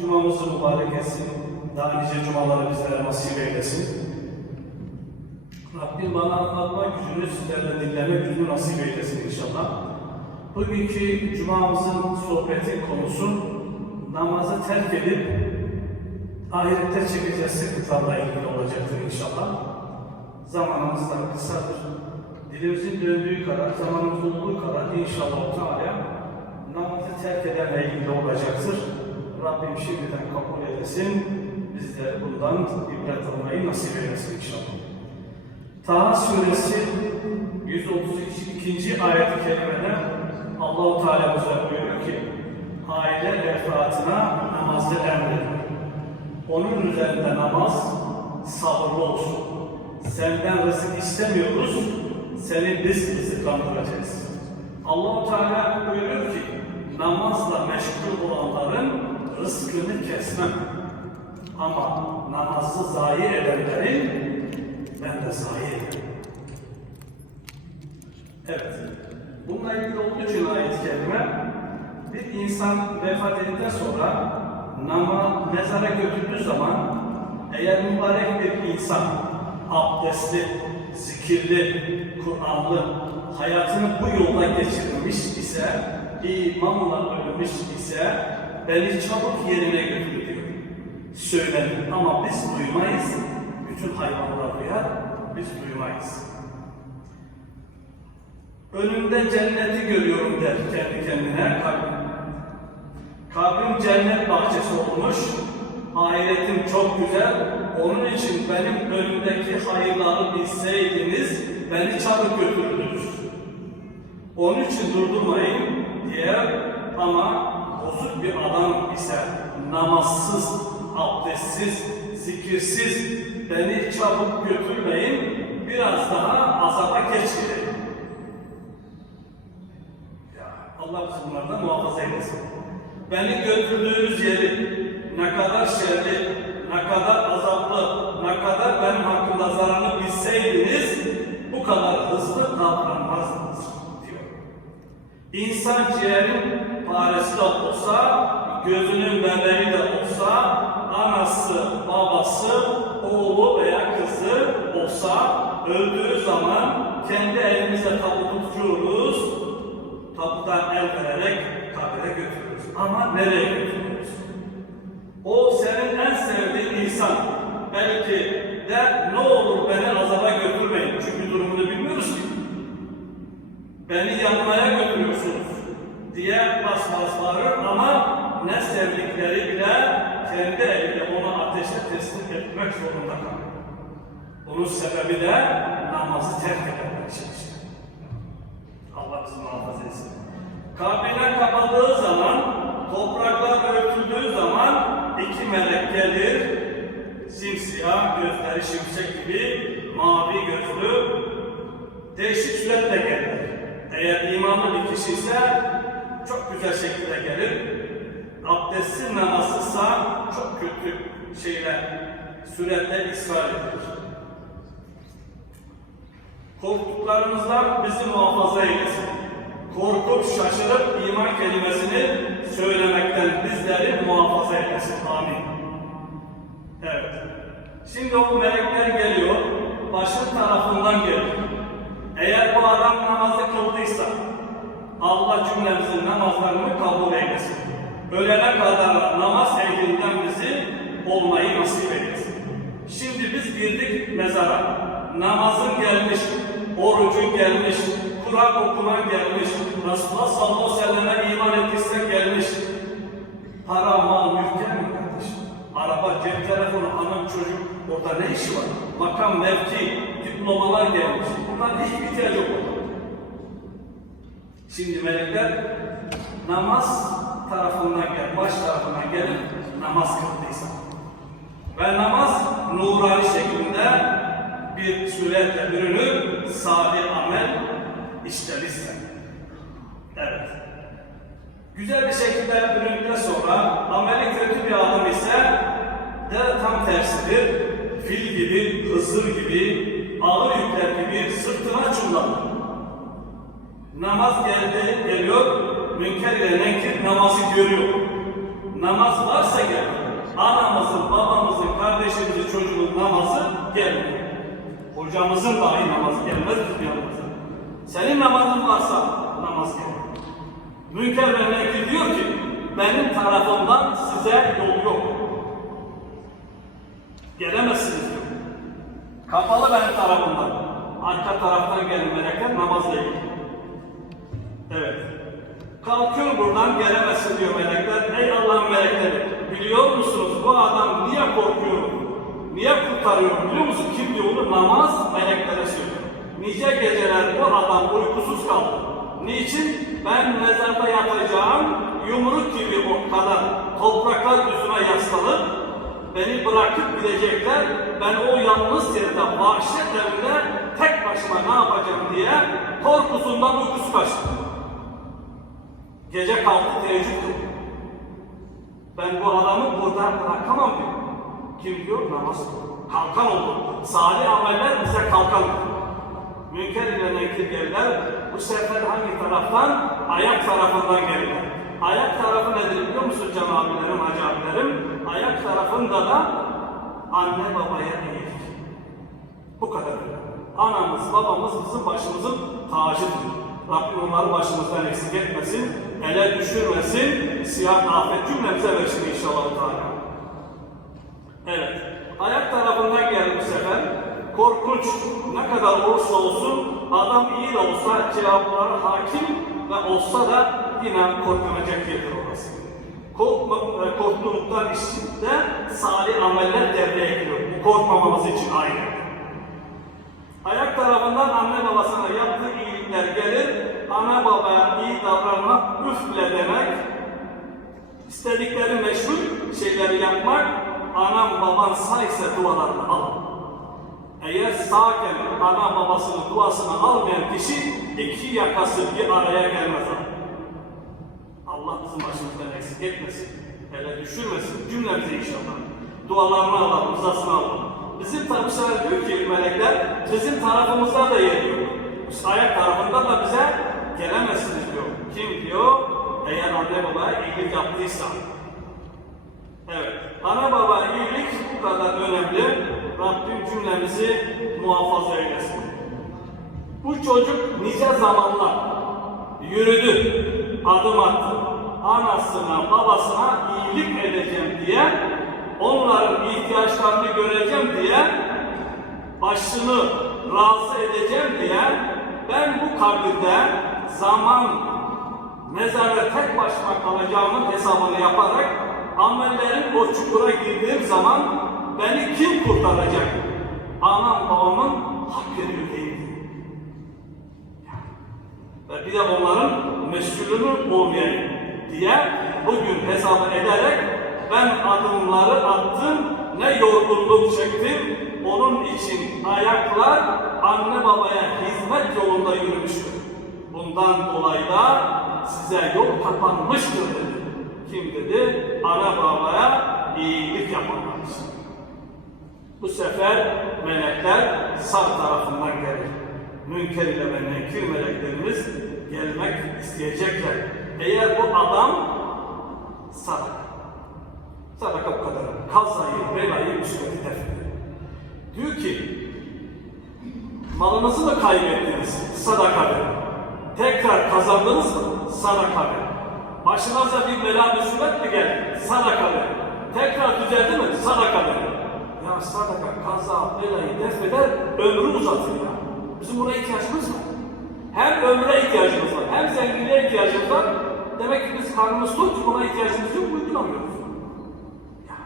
Cumamızı mübarek etsin. Daha nice cumaları bizlere nasip eylesin. Rabbim bana anlatma gücünü sizlerle dinleme gücünü nasip eylesin inşallah. Bugünkü cumamızın sohbeti konusu namazı terk edip ahirette çekeceğiz sıkıntılarla ilgili olacaktır inşallah. Zamanımız da kısadır. Dilimizin döndüğü kadar, zamanımız olduğu kadar inşallah Teala namazı terk edenle ilgili olacaktır. Rabbim şimdiden kabul eylesin. Bizlere bundan ibret almayı nasip eylesin inşallah. Taha suresi 132. ayet-i kerimede Allahu Teala bize buyuruyor ki aile efratına namazı emredin. Onun üzerinde namaz sabırlı olsun. Senden rızık istemiyoruz, seni biz rızıklandıracağız. Allahu Teala buyuruyor ki namazla meşgul olanların rızkını kesmem. Ama namazı zayi edenlerin ben de zayi ederim. Evet. Bununla ilgili olduğu için ayet-i kerime bir insan vefat edildikten sonra nama mezara götürdüğü zaman eğer mübarek bir insan abdestli, zikirli, Kur'anlı hayatını bu yolda geçirmiş ise imanla ölmüş ise beni çabuk yerine götür diyor. Söylenir ama biz duymayız. Bütün hayvanlar duyar, biz duymayız. Önümde cenneti görüyorum der kendi kendine kalbim. Kalbim cennet bahçesi olmuş, ahiretim çok güzel. Onun için benim önümdeki hayırları bilseydiniz beni çabuk götürürdünüz. Onun için durdurmayın diye ama bozuk bir adam ise namazsız, abdestsiz, zikirsiz beni çabuk götürmeyin biraz daha azaba geçirin. Allah bizi bunlardan muhafaza eylesin. Beni götürdüğünüz yeri ne kadar şerli, ne kadar azaplı, ne kadar benim hakkımda zararlı bilseydiniz bu kadar hızlı davranmazdınız diyor. İnsan ciğerin paresi de olsa, gözünün bebeği de olsa, anası, babası, oğlu veya kızı olsa öldüğü zaman kendi elimize tabu tutuyoruz, tabudan el vererek kabire götürürüz. Ama nereye götürüyoruz? O senin en sevdiğin insan. Belki de ne olur beni azaba götürmeyin. Çünkü durumunu bilmiyoruz ki. Beni yanmaya götürüyorsunuz diye bas bas bağırır ama ne sevdikleri bile kendi eliyle onu ateşe teslim etmek zorunda kalır. Bunun sebebi de namazı terk edenler için. Allah bizi muhafaza etsin. Kabrine kapadığı zaman, topraklar örtüldüğü zaman iki melek gelir, simsiyah, gözleri şimşek gibi, mavi gözlü, değişik suretle gelir. Eğer imanlı bir kişi ise çok güzel şekilde gelir. Abdestsiz namazsızsa çok kötü şeyler, suretle ısrar edilir. Korktuklarımızdan bizi muhafaza eylesin. Korkup şaşırıp iman kelimesini söylemekten bizleri muhafaza eylesin. Amin. Evet. Şimdi o melekler cümlemizin namazlarını kabul eylesin. Ölene kadar namaz ehlinden bizi olmayı nasip eylesin. Şimdi biz girdik mezara. Namazın gelmiş, orucun gelmiş, Kur'an okuman gelmiş, Resulullah sallallahu aleyhi ve selleme iman ettiysek gelmiş. Para, mal, mülk gelmiyor kardeşim. Araba, cep telefonu, hanım, çocuk, orada ne işi var? Makam, mevki, diplomalar gelmiş. Bunların hiçbir ihtiyacı yok. Şimdi melekler namaz tarafından gel, baş tarafından gelip namaz kıldıysan ve namaz nurani şeklinde bir suretle bürünür, salih amel işlemişsen. Evet. Güzel bir şekilde büründükten sonra ameli kötü bir adam ise de tam tersidir. Fil gibi, hızır gibi, ağır yükler gibi sırtına çullanır. Namaz geldi, geliyor, münker ile nenkir namazı görüyor. Namaz varsa gel. Anamızın, babamızın, kardeşimizin, çocuğun namazı gelmiyor. Hocamızın dahi namazı gelmez yanımıza. Senin namazın varsa namaz gelmiyor. Münker ve Nekir diyor ki, benim tarafımdan size yol yok. Gelemezsiniz diyor. Kapalı benim tarafımdan. Arka taraftan gelin melekler namazla ilgili. Evet. Kalkıyor buradan gelemezsin diyor melekler. Ey Allah'ın melekleri biliyor musunuz bu adam niye korkuyor? Niye kurtarıyor biliyor musun? Kim diyor bunu? Namaz meleklere söylüyor. Nice geceler bu adam uykusuz kaldı. Niçin? Ben mezarda yatacağım yumruk gibi o kadar topraklar yüzüne yaslanıp beni bırakıp gidecekler. Ben o yalnız yerde vahşet evinde tek başıma ne yapacağım diye korkusundan uykusu kaçtı. Gece kalktı teheccüd kıldı. Ben bu adamı burada bırakamam diyor. Kim diyor? Namaz kılıyor. Kalkan oldu. Salih ameller bize kalkan oldu. Münker ile nekir gelirler. Bu sefer hangi taraftan? Ayak tarafından gelirler. Ayak tarafı nedir biliyor musun can abilerim, hacı abilerim? Ayak tarafında da anne babaya eğilir. Bu kadar öyle. Anamız, babamız bizim başımızın tacıdır. Rabbim onları başımızdan eksik etmesin, ele düşürmesin, siyah afet cümlemize versin inşallah. Evet, ayak tarafından geldi bu sefer. Korkunç, ne kadar olursa olsun, adam iyi de olsa, cevaplara hakim ve olsa da yine korkulacak yerdir orası. Korkma, e, korktuğumuzdan içinde salih ameller devreye giriyor. Korkmamamız için ayrı. Ayak tarafından anne babasına yaptığı iyilikler gelir. Ana babaya iyi davranmak, üfle demek. İstedikleri meşhur şeyleri yapmak. Anam baban sağ ise dualarını al. Eğer sağken ana babasının duasını almayan kişi iki yakası bir araya gelmez. Allah bizim başımızdan eksik etmesin. Hele düşürmesin cümlemize inşallah. Dualarını alalım, rızasını alalım. Bizim tabi diyor ki melekler, bizim tarafımızda da yer yok. İşte ayak tarafında da bize gelemezsiniz diyor. Kim diyor? Eğer anne babaya iyilik yaptıysa. Evet, ana baba iyilik bu kadar önemli. Rabbim cümlemizi muhafaza eylesin. Bu çocuk nice zamanlar yürüdü, adım attı. Anasına, babasına iyilik edeceğim diye, onların ihtiyaçlarını göreceğim diye, başını razı edeceğim diye, ben bu kabirde zaman mezarda tek başıma kalacağımın hesabını yaparak amellerin o çukura girdiğim zaman beni kim kurtaracak? Anam babamın hak veriyor değil mi? Ve bir de onların mesulünün olmayayım diye bugün hesabı ederek ben adımları attım, ne yorgunluk çektim, onun için ayaklar anne babaya hizmet yolunda yürümüştür. Bundan dolayı da size yol kapanmıştır dedi. Kim dedi? Ana babaya iyilik yapanlar. Bu sefer melekler sağ tarafından gelir. Münker ile ve meleklerimiz gelmek isteyecekler. Eğer bu adam sadaka. Sadaka bu kadar. Kazayı, belayı, müsibeti def Diyor ki, malınızı da kaybettiniz, sadaka verin. Tekrar kazandınız mı? Sadaka verin. Başınıza bir bela musibet mi geldi? Sadaka verin. Tekrar düzeldi mi? Sadaka verin. Ya sadaka, kaza, belayı def ömrü uzatır ya. Bizim buna ihtiyacımız var. Hem ömre ihtiyacımız var, hem zenginliğe ihtiyacımız var. Demek ki biz karnımız tok, buna ihtiyacımız yok, uygulamıyoruz. Ya.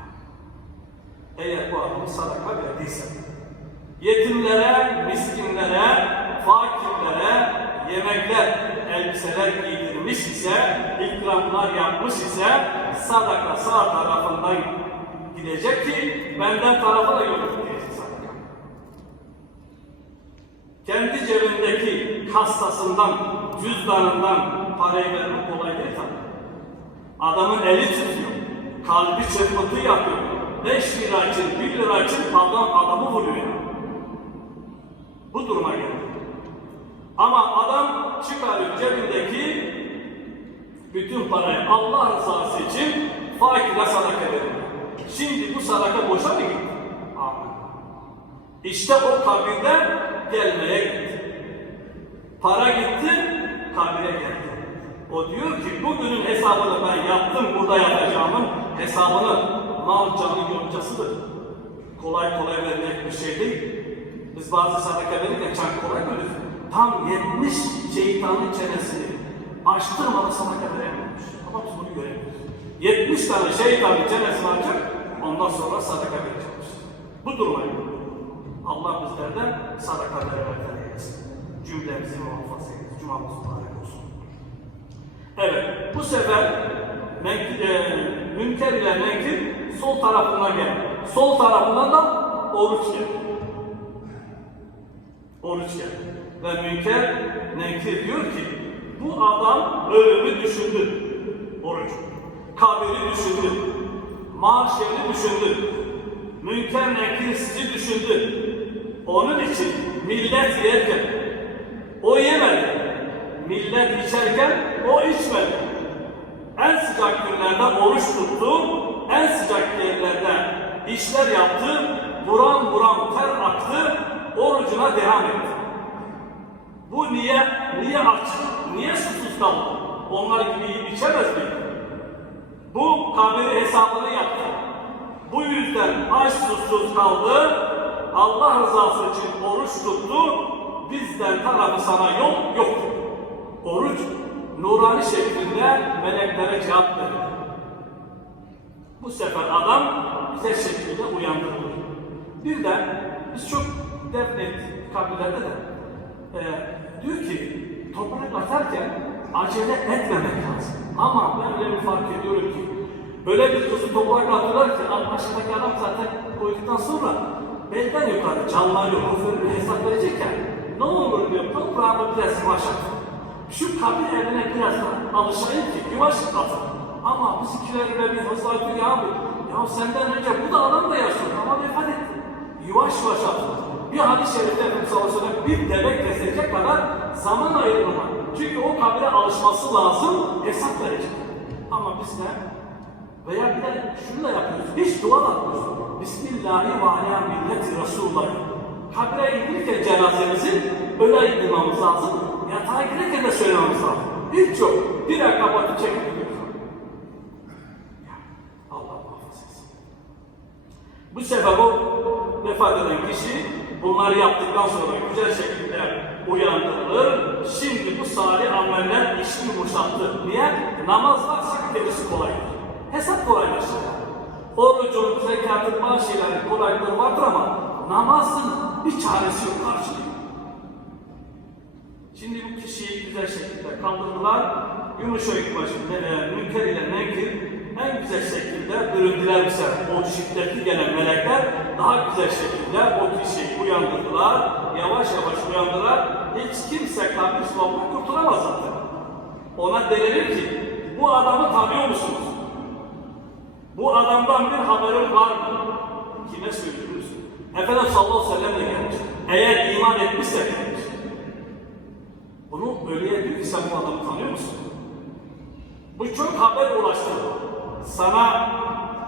Eğer bu adamı sadaka verdiyse, yetimlere, miskinlere, fakirlere yemekler, elbiseler giydirmek, getirmiş ise, ikramlar yapmış ise sadaka sağ tarafından gidecek ki benden tarafa da diyecek sadaka. Kendi cebindeki kassasından, cüzdanından parayı vermek kolay değil tabii. Adamın eli titriyor, kalbi çırpıntı yapıyor. 5 lira için, 1 lira için adam adamı vuruyor. Bu duruma geldi. Ama adam çıkarıyor cebindeki bütün parayı Allah rızası için fakire sadaka veriyor. Şimdi bu sadaka boşa mı gitti? İşte o kabirden gelmeye gitti. Para gitti, kabire geldi. O diyor ki bugünün hesabını ben yaptım, burada yapacağımın hesabını mal canı yoncasıdır. Kolay kolay vermek bir şey değil. Biz bazı sadaka verirken çok kolay veriyoruz. Tam 70 şeytanın çenesini açtırmadan sadaka veremiyormuş. Ama biz bunu göremiyoruz. 70 tane şeytanın çenesini açıp ondan sonra sadaka vereceğiz. Bu duruma. Allah bizlerden sadaka vermekten eylesin. Cümlemizi muhafaza eylesin. Cumamız mübarek olsun. Evet, bu sefer menkir, e, münker ile menkir sol tarafına geldi. Sol tarafından da oruç geldi. Oruç geldi. Ve münker menkir diyor ki, bu adam ölümü düşündü. Oruç. Kabiri düşündü. Mahşeri düşündü. Münker nekir sizi düşündü. Onun için millet yerken o yemedi. Millet içerken o içmedi. En sıcak günlerde oruç tuttu, en sıcak yerlerde işler yaptı, buram buram ter aktı, orucuna devam etti. Bu niye? Niye aç? Niye susuz kaldı? Onlar gibi yiyip içemez mi? Bu kabir hesabını yaptı. Bu yüzden aç susuz kaldı. Allah rızası için oruç tuttu. Bizden tarafı sana yok, yok. Oruç nurani şeklinde meleklere cevap verir. Bu sefer adam bize şekilde uyandırılır. Bir de biz çok defnet kabirlerde de e, diyor ki toprak atarken acele etmemek lazım. Ama ben öyle bir fark ediyorum ki öyle bir kızı toprak atıyorlar ki aşağıdaki adam zaten koyduktan sonra belden yukarı canlanıyor. Kuaförü hesap verecekken ne olur diyor toprağımı biraz yavaş at. Şu kabir eline biraz alışayım ki yavaş atın. Ama bizimkiler öyle bir hızla atıyor ya abi. Ya senden önce bu da adam da yaşıyor ama vefat etti. Yavaş yavaş atın. Bir hadis-i şerifte Efendimiz bir deve kesilecek kadar zaman ayırma. Çünkü o kabire alışması lazım, hesap verecek. Ama biz ne? Veya bir de şunu da yapıyoruz. Hiç dua da atmıyoruz. Bismillahi ve ala milleti Resulullah. Kabire indirirken cenazemizi öyle indirmemiz lazım. Yatağa girerken de söylememiz lazım. Hiç yok. Bir dakika batı çekip gidiyoruz. Allah muhafaza etsin. Bu sefer o vefat eden kişi bunları yaptıktan sonra güzel şekilde uyandırılır. Şimdi bu salih ameller işini boşalttı. Niye? Namaz varsa gerisi kolaydır. Hesap kolaylaşır. Orucun, zekatın, bazı şeylerin kolaylıkları vardır ama namazın bir çaresi yok karşılıyor. Şimdi bu kişiyi güzel şekilde kaldırdılar. Yumuşak başında e, münker ile nenkir en güzel şekilde büründüler sefer. O şiddetli gelen melekler daha güzel şekilde o kişiyi uyandırdılar. Yavaş yavaş uyandılar. Hiç kimse kabir sıvabına kurtulamaz zaten. Ona denilir ki bu adamı tanıyor musunuz? Bu adamdan bir haberin var mı? Kime söylüyoruz? Efendimiz sallallahu aleyhi ve sellem de gelmiş. Eğer iman etmişse gelmiş. Bunu ölüye diyor ki sen bu adamı tanıyor musun? Bu çok haber ulaştı. Sana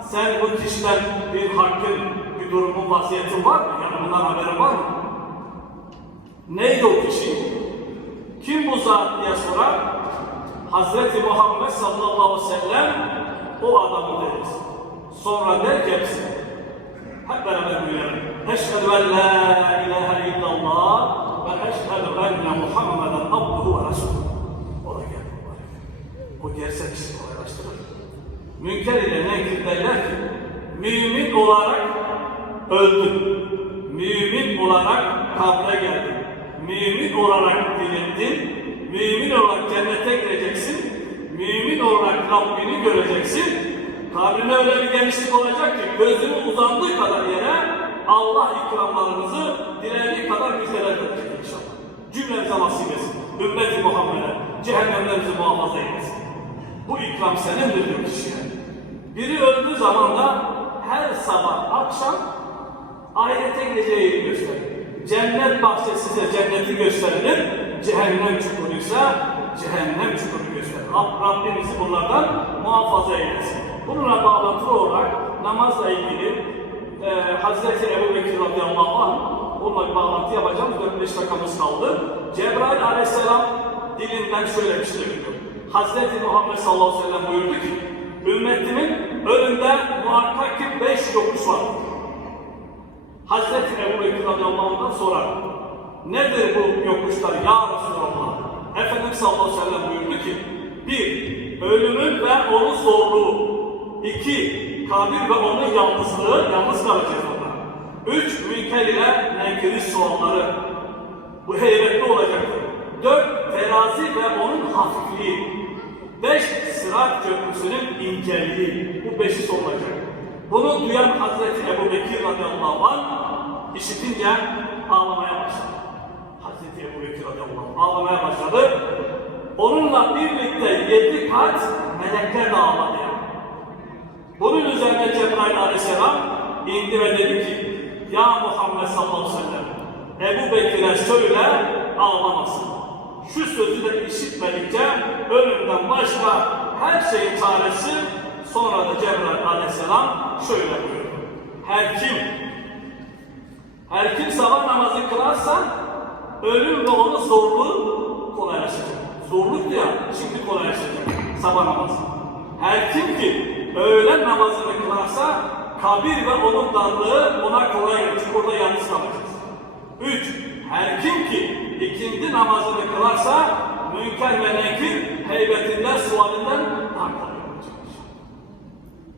sen bu kişiden bir hakkın, bir durumun vaziyetin var mı? Bundan haberin var mı? Neydi o kişi? Kim bu zat diye sorar. Hazreti Muhammed sallallahu aleyhi ve sellem o adamı deriz. Sonra der ki hepsi. Hep beraber duyalım. Eşhedü en la ilahe illallah ve eşhedü enne Muhammeden abduhu ve resulü. O da geldi. O gerçek işi kolaylaştırır. Münker ile nenkir derler ki, mümin olarak öldün. Olarak kabre geldin. Mümin olarak dirildin. mümin olarak cennete gireceksin. Mümin olarak Rabbini göreceksin. Kabrine öyle bir genişlik olacak ki gözünün uzandığı kadar yere Allah ikramlarımızı dilediği kadar müjdeler verecek inşallah. Cümlemize nasip etsin. Ümmeti Muhammed'e cehennemden bizi muhafaza eylesin. Bu ikram senindir diyor kişiye. Biri öldüğü zaman da her sabah akşam ahirete gideceği yeri gösterir. Cennet bahçesi ise cenneti gösterilir. Cehennem çukuruysa cehennem çukuru gösterir. Rab, Rabbimizi bunlardan muhafaza eylesin. Bununla bağlantılı olarak namazla ilgili e, Hazreti Ebu Bekir radıyallahu anh bununla bir bağlantı yapacağım. 4-5 dakikamız kaldı. Cebrail aleyhisselam dilinden şöyle bir şey diyor. Hazreti Muhammed sallallahu aleyhi ve sellem buyurdu ki ümmetimin önünde muhakkak ki 5 yokuş var. Hazreti Ebu Bekir radıyallahu anh'dan sorar. Nedir bu yokuşlar ya Resulallah? Efendimiz sallallahu aleyhi ve sellem buyurdu ki bir, ölümün ve onun zorluğu. iki kabir ve onun yalnızlığı, yalnız kalacağız orada. Üç, münker ile nenkiri soğanları. Bu heybetli olacaktır. Dört, terazi ve onun hafifliği. Beş, sırat köprüsünün inceliği. Bu beşi sorulacak. Bunu duyan Hazreti Ebu Bekir radıyallahu anh işitince ağlamaya başladı. Hazreti Ebu Bekir radıyallahu anh ağlamaya başladı. Onunla birlikte yedi kat melekler de ağladı. Bunun üzerine Cebrail aleyhisselam indi ve dedi ki Ya Muhammed sallallahu aleyhi ve sellem Ebu Bekir'e söyle ağlamasın. Şu sözü de işitmedikçe ölümden başka her şeyin çaresi sonra da Cebrail aleyhisselam şöyle buyurdu. Her kim her kim sabah namazı kılarsa ölüm ve onun zorluğu kolaylaşacak. Zorluk ya şimdi kolaylaşacak sabah namazı. Her kim ki öğlen namazını kılarsa kabir ve onun darlığı ona kolay. Çünkü orada yalnız kalacağız. Üç, her kim ki ikindi namazını kılarsa münker ve nekir heybetinden, olacak.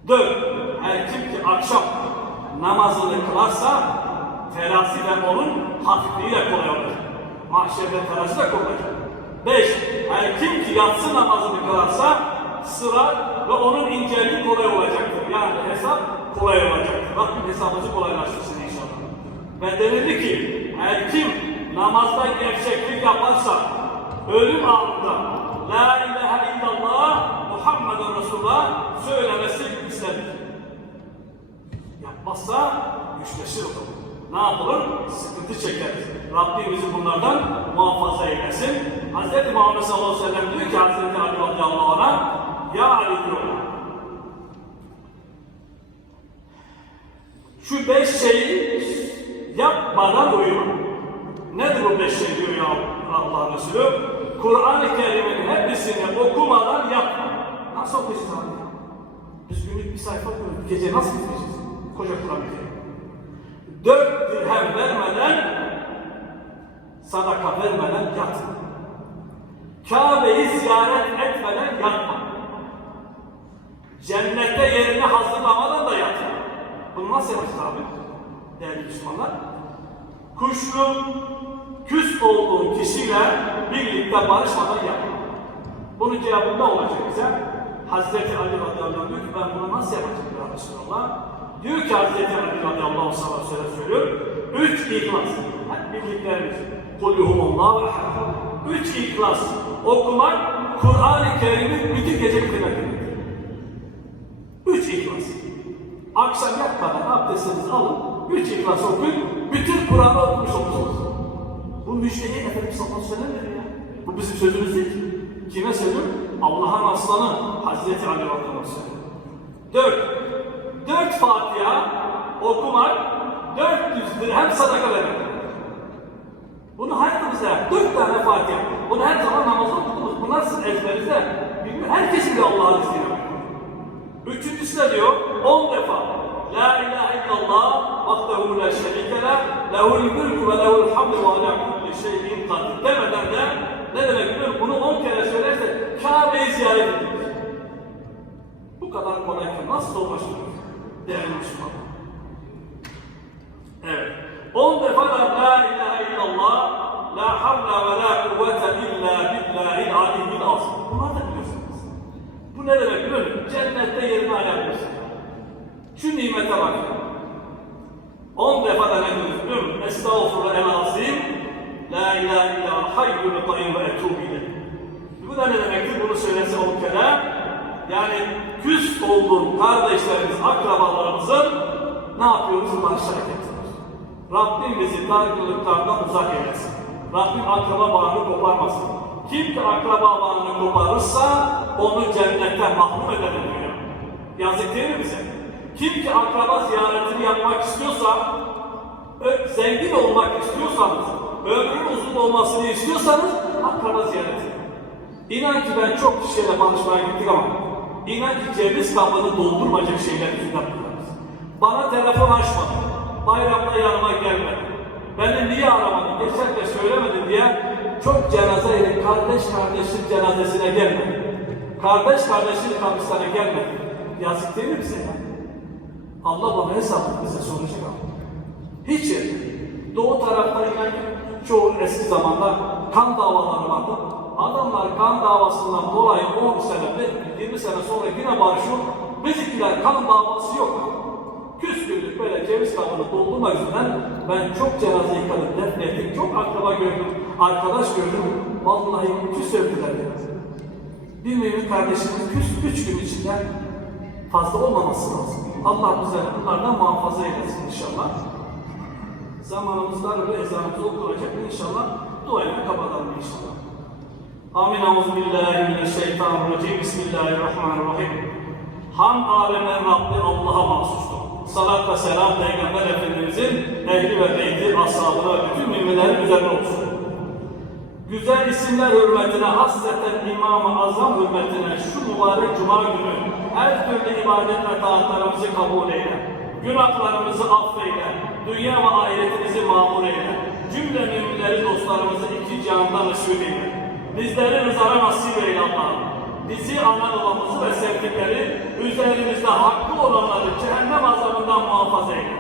Dört, her kim ki akşam namazını kılarsa terazi ve onun hafifliğiyle kolay olacak. Mahşerde terazi de kolay. Beş, her kim ki yatsı namazını kılarsa sıra ve onun inceliği kolay olacaktır. Yani hesap kolay olacaktır. Rabbim hesabımızı kolaylaştırsın inşallah. Ve denildi ki her kim namazda gevşeklik yaparsa ölüm anında La ilahe illallah Muhammeden Resulullah söylemesi istenir. Yapmazsa güçleşir o. Ne yapılır? Sıkıntı çeker. Rabbim bizi bunlardan muhafaza eylesin. Hz. Muhammed sallallahu aleyhi ve sellem diyor ki Hz. Ali radıyallahu anh'a Ya Ali diyor. Şu beş şeyi yapmadan uyuma. Nedir bu beş şey diyor ya Allah Resulü? Kur'an-ı Kerim'in hepsini okumadan yapma. Nasıl okuyacağız? Biz günlük bir sayfa okuyoruz. Gece nasıl bitireceğiz? Koca Kur'an-ı Kerim. Dört dirhem vermeden sadaka vermeden yatma. Kabe'yi ziyaret etmeden yatma. Cennette yerini hazırlamadan da yatma. Bunu nasıl yapacağız abi? Değerli Müslümanlar. Kuşlu, küs olduğun kişiyle birlikte barışmadan yapma. Bunun cevabında olacak bize. Hazreti Ali radıyallahu anh diyor ki ben bunu nasıl yapacağım ya Resulallah? Diyor ki Hazreti Ali radıyallahu anh ve sellem söylüyor. Üç ihlas. Hep bildiklerimiz. Kulluhumullah ve Üç ihlas. Okumak Kur'an-ı Kerim'in bütün gece demektir. Üç ihlas. Akşam yatmadan abdestinizi alın. Üç ihlas okuyun. Bütün Kur'an'ı okumuş olursunuz. Bu müjdeyi Efendimiz sallallahu aleyhi ve sellem ya. Bu bizim sözümüz değil. Kime söylüyor? Allah'ın aslanı Hazreti Ali radıyallahu. Dört. Dört Fatiha okumak, dört yüz dirhem sadaka vermek. Bunu hayatımızda. Dört tane Fatiha. Bunu her zaman namazda okudunuz. Bunlar sizin ezberinizde. Bilmiyorum. Herkes biliyor Allah'ın izniyle. Üçüncüsü de diyor, on defa. La ilahe illallah, vahdehu la şerike la, lehul mülkü ve lehul hamdu ve ala kulli şeyin kadir. Demeden de ne demek biliyor? Bunu on kere söylerse Kabe'yi ziyaret edilir. Bu kadar kolayken nasıl ulaşılır? Değerli Müslüman. Evet. On defa da La ilahe illallah, La havle ve la kuvvete illa billahil aliyyil azim. Bunlar da biliyorsunuz. Bu ne demek biliyor musun? Cennette yerini ayarlıyorsun. Şu nimete bak. On defa da ne diyoruz biliyor musun? Estağfurullah el azim. La ilahe illa hayyul kayyum ve etubu. Bu da ne demektir? Bunu söylese o kelam. Yani küs olduğun kardeşlerimiz, akrabalarımızın ne yapıyoruz? Başlarak getiriyoruz. Rabbim bizi dargınlıklardan uzak eylesin. Rabbim akraba bağını koparmasın. Kim ki akraba bağını koparırsa onu cennetten mahrum eder diyor. Yazık değil mi bize? Kim ki akraba ziyaretini yapmak istiyorsa, zengin olmak istiyorsanız, ömrün uzun olmasını istiyorsanız akraba ziyareti. İnan ki ben çok kişiyle tanışmaya gittik ama inan ki ceviz kabını doldurmayacak şeyler yüzünden kullanırız. Bana telefon açmadı. Bayramda yanıma gelmedi. Beni niye aramadın, geçen de söylemedin diye çok cenazeyle kardeş kardeşin cenazesine gelmedi. Kardeş kardeşin kabristana gelmedi. Yazık değil mi bize? Allah bana hesabını bize soracak ama. Hiç yer. Doğu tarafta inan çoğu eski zamanda kan davaları vardı. Adamlar kan davasından dolayı 10 sene, 20 sene sonra yine barışıyor. Bizimkiler kan davası yok. Küskünlük böyle ceviz kabını doldurma yüzünden ben çok cenaze yıkadım, defnettim, çok akraba gördüm, arkadaş gördüm. Vallahi küs övdüler. Bir mümin kardeşimiz küs üç gün içinde fazla olmaması lazım. Allah bize bunlardan muhafaza eylesin inşallah. Zamanımızda öyle ezanımız okunacak inşallah. Duayla kapatalım inşallah. Amin. Euzubillahimineşşeytanirracim. Bismillahirrahmanirrahim. Ham alemin Rabbi Allah'a mahsustur. Salat ve selam Peygamber Efendimizin ehli ve beyti, ashabına ve bütün müminlerin üzerine olsun. Güzel isimler hürmetine, hasreten İmam-ı Azam hürmetine şu mübarek Cuma günü her türlü ibadet ve taatlarımızı kabul eyle. Günahlarımızı affeyle. Dünya ve ahiretimizi mamur eyle. Cümle müminleri dostlarımızı iki cihanda nasip eyle. Bizleri rızana nasip eyle Allah'ım. Bizi, ana babamızı ve sevdikleri üzerimizde hakkı olanları cehennem azabından muhafaza eyle.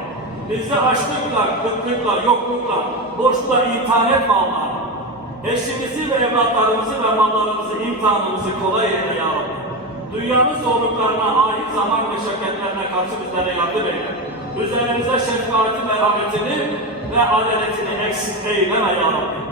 Bizi açlıkla, kıtlıkla, yoklukla, borçla imtihan etme Allah'ım. Eşimizi ve evlatlarımızı ve mallarımızı, imtihanımızı kolay eyle ya Rabbi. Dünyanın zorluklarına, ahir zaman meşakkatlerine karşı bizlere yardım eyle. Üzerimize şefkati, merhametini ve adaletini eksik eyleme ya Rabbi.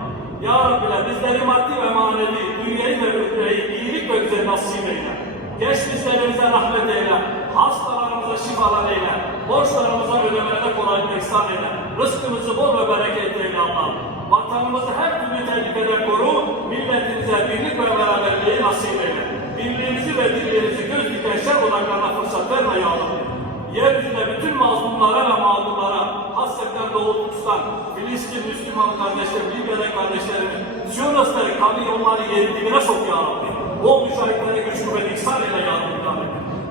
Ya Rabbi bizleri maddi ve manevi, dünyayı ve ülkeyi iyilik ve güzel nasip eyle. Geç bizlerimize rahmet eyle. Hastalarımıza şifalar eyle. Borçlarımıza ödemelerde kolaylık ihsan eyle. Rızkımızı bol ve bereket eyle Allah'ım. Vatanımızı her türlü tehlikeden koru, milletimize birlik ve beraberliği nasip eyle. Birliğimizi ve dirliğimizi göz diken şer odaklarına fırsat verme ya Rabbi. Yeryüzünde bütün mazlumlara ve mağdurlara, hasretten doğup tutan Filistin Müslüman kardeşlerim, Libya'da kardeşlerimiz, Siyonistleri kabir onları yerin dibine sok ya Rabbi. O müşahitlere güç kuvvet ihsan eyle ya Rabbi. ya Rabbi.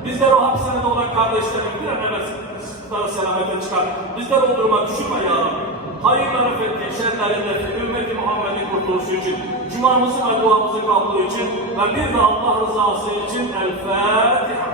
Bizler o hapishanede olan kardeşlerim bir an evvel sıkıntıları selamete çıkar. Bizler o duruma düşürme ya Rabbi. Hayırları fethi, şerleri defi, ümmeti Muhammed'in kurtuluşu için, Cuma'mızın ve duamızın kabulü için ve bir de Allah rızası için El Fatiha.